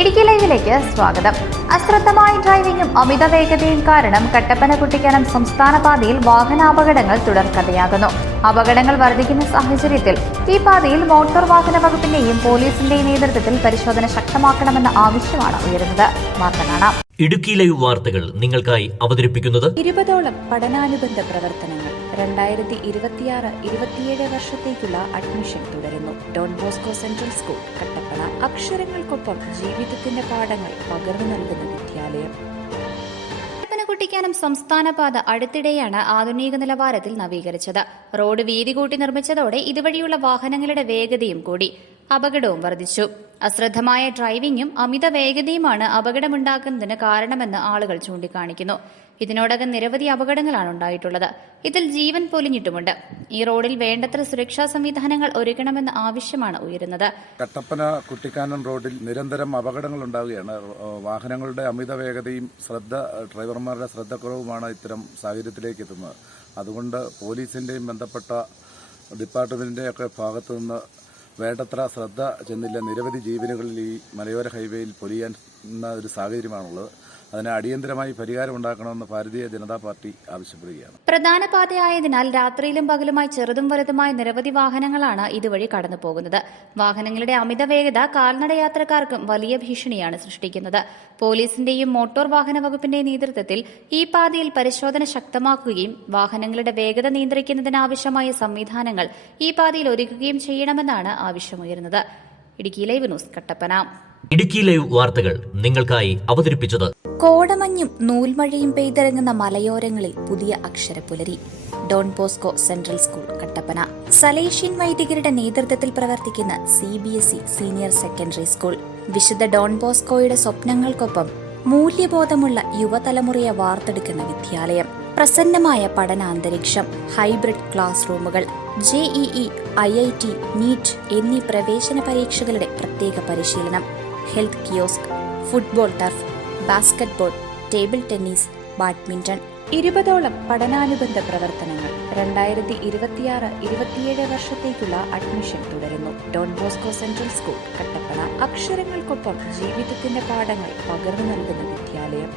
ഇടുക്കി ലൈവിലേക്ക് സ്വാഗതം. അശ്രദ്ധമായ ഡ്രൈവിംഗും അമിത വേഗതയും കാരണം കട്ടപ്പന കുട്ടിക്കാനം സംസ്ഥാന പാതയിൽ വാഹനാപകടങ്ങൾ തുടർക്കഥയാകുന്നു. അപകടങ്ങൾ വർദ്ധിക്കുന്ന സാഹചര്യത്തിൽ ഈ പാതയിൽ മോട്ടോർ വാഹന വകുപ്പിന്റെയും പോലീസിന്റെയും നേതൃത്വത്തിൽ പരിശോധന ശക്തമാക്കണമെന്ന ആവശ്യമാണ് ഉയരുന്നത്. വാർത്ത കാണാം. ഇടുക്കി ലൈവ് വാർത്തകൾ നിങ്ങൾക്കായി അവതരിപ്പിക്കുന്നത് 20ഓളം പഠനാനുബന്ധ പ്രവർത്തനങ്ങൾ. 2026-27 വർഷത്തേക്കുള്ള അഡ്മിഷൻ തുടരുന്നു. Don Bosco central school Kattappana. അക്ഷരങ്ങൾക്കൊപ്പം ജീവിതത്തിന്റെ പാഠങ്ങൾ പകർന്നു നൽകുന്ന വിദ്യാലയം. കട്ടപ്പന കുട്ടിക്കാനം സംസ്ഥാന പാത അടുത്തിടെയാണ് ആധുനിക നിലവാരത്തിൽ നവീകരിച്ചത്. റോഡ് വീതി കൂട്ടി നിർമ്മിച്ചതോടെ ഇതുവഴിയുള്ള വാഹനങ്ങളുടെ വേഗതയും കൂടി, അപകടവും വർദ്ധിച്ചു. അശ്രദ്ധമായ ഡ്രൈവിംഗും അമിത വേഗതയുമാണ് അപകടമുണ്ടാക്കുന്നതിന് കാരണമെന്ന് ആളുകൾ ചൂണ്ടിക്കാണിക്കുന്നു. ഇതിനോടകം നിരവധി അപകടങ്ങളാണ് ഉണ്ടായിട്ടുള്ളത്. ഇതിൽ ജീവൻ പൊലിഞ്ഞിട്ടുമുണ്ട്. ഈ റോഡിൽ വേണ്ടത്ര സുരക്ഷാ സംവിധാനങ്ങൾ ഒരുക്കണമെന്ന ആവശ്യമാണ് ഉയരുന്നത്. കട്ടപ്പന കുട്ടിക്കാനം റോഡിൽ നിരന്തരം അപകടങ്ങൾ ഉണ്ടാവുകയാണ്. വാഹനങ്ങളുടെ അമിത വേഗതയും ഡ്രൈവർമാരുടെ ശ്രദ്ധക്കുറവുമാണ് ഇത്തരം സാഹചര്യത്തിലേക്ക് എത്തുന്നത്. അതുകൊണ്ട് പോലീസിന്റെയും ബന്ധപ്പെട്ട ഡിപ്പാർട്ട്മെന്റിന്റെയൊക്കെ ഭാഗത്തു നിന്ന് വേണ്ടത്ര ശ്രദ്ധ ചെന്നില്ല. നിരവധി ജീവനുകളിൽ ഈ മലയോര ഹൈവേയിൽ പൊലിയുന്ന ഒരു സാഹചര്യമാണുള്ളത്. അതിന് അടിയന്തരമായി പരിഹാരം ഉണ്ടാക്കണമെന്ന് ഭാരതീയ ജനതാ പാർട്ടി ആവശ്യപ്പെടുകയാണ്. പ്രധാന പാതയായതിനാൽ രാത്രിയിലും പകലുമായി ചെറുതും വലുതുമായ നിരവധി വാഹനങ്ങളാണ് ഇതുവഴി കടന്നു പോകുന്നത്. വാഹനങ്ങളുടെ അമിത വേഗത കാൽനട യാത്രക്കാർക്കും വലിയ ഭീഷണിയാണ് സൃഷ്ടിക്കുന്നത്. പോലീസിന്റെയും മോട്ടോർ വാഹന വകുപ്പിന്റെയും നേതൃത്വത്തിൽ ഈ പാതയിൽ പരിശോധന ശക്തമാക്കുകയും വാഹനങ്ങളുടെ വേഗത നിയന്ത്രിക്കുന്നതിനാവശ്യമായ സംവിധാനങ്ങൾ ഈ പാതയിൽ ഒരുക്കുകയും ചെയ്യണമെന്നാണ് ആവശ്യമുയരുന്നത്. Idukki live news Kattappana. Idukki live വാർത്തകൾ നിങ്ങൾക്കായി അവതരിപ്പിച്ചത് കോടമഞ്ഞും നൂൽമഴയും പെയ്തിറങ്ങുന്ന മലയോരങ്ങളിൽ പുതിയ അക്ഷരപ്പുലരി. Don Bosco central school Kattappana. Salesian വൈദികരുടെ നേതൃത്വത്തിൽ പ്രവർത്തിക്കുന്ന CBSE സീനിയർ സെക്കൻഡറി സ്കൂൾ. വിശുദ്ധ ഡോൺ ബോസ്കോയുടെ സ്വപ്നങ്ങൾക്കൊപ്പം മൂല്യബോധമുള്ള യുവതലമുറയെ വാർത്തെടുക്കുന്ന വിദ്യാലയം. പ്രസന്നമായ പഠനാന്തരീക്ഷം, ഹൈബ്രിഡ് ക്ലാസ് റൂമുകൾ, JEE, IIT, NEET എന്നീ പ്രവേശന പരീക്ഷകളുടെ പ്രത്യേക പരിശീലനം, health kiosk, football turf, basketball, table tennis, badminton. 20ഓളം പഠനാനുബന്ധ പ്രവർത്തനങ്ങൾ. 2026-27 വർഷത്തേക്കുള്ള അഡ്മിഷൻ തുടരുന്നു. Don Bosco central school Kattappana. അക്ഷരങ്ങൾക്കൊപ്പം ജീവിതത്തിന്റെ പാഠങ്ങൾ പകർന്നു നൽകുന്ന വിദ്യാലയം.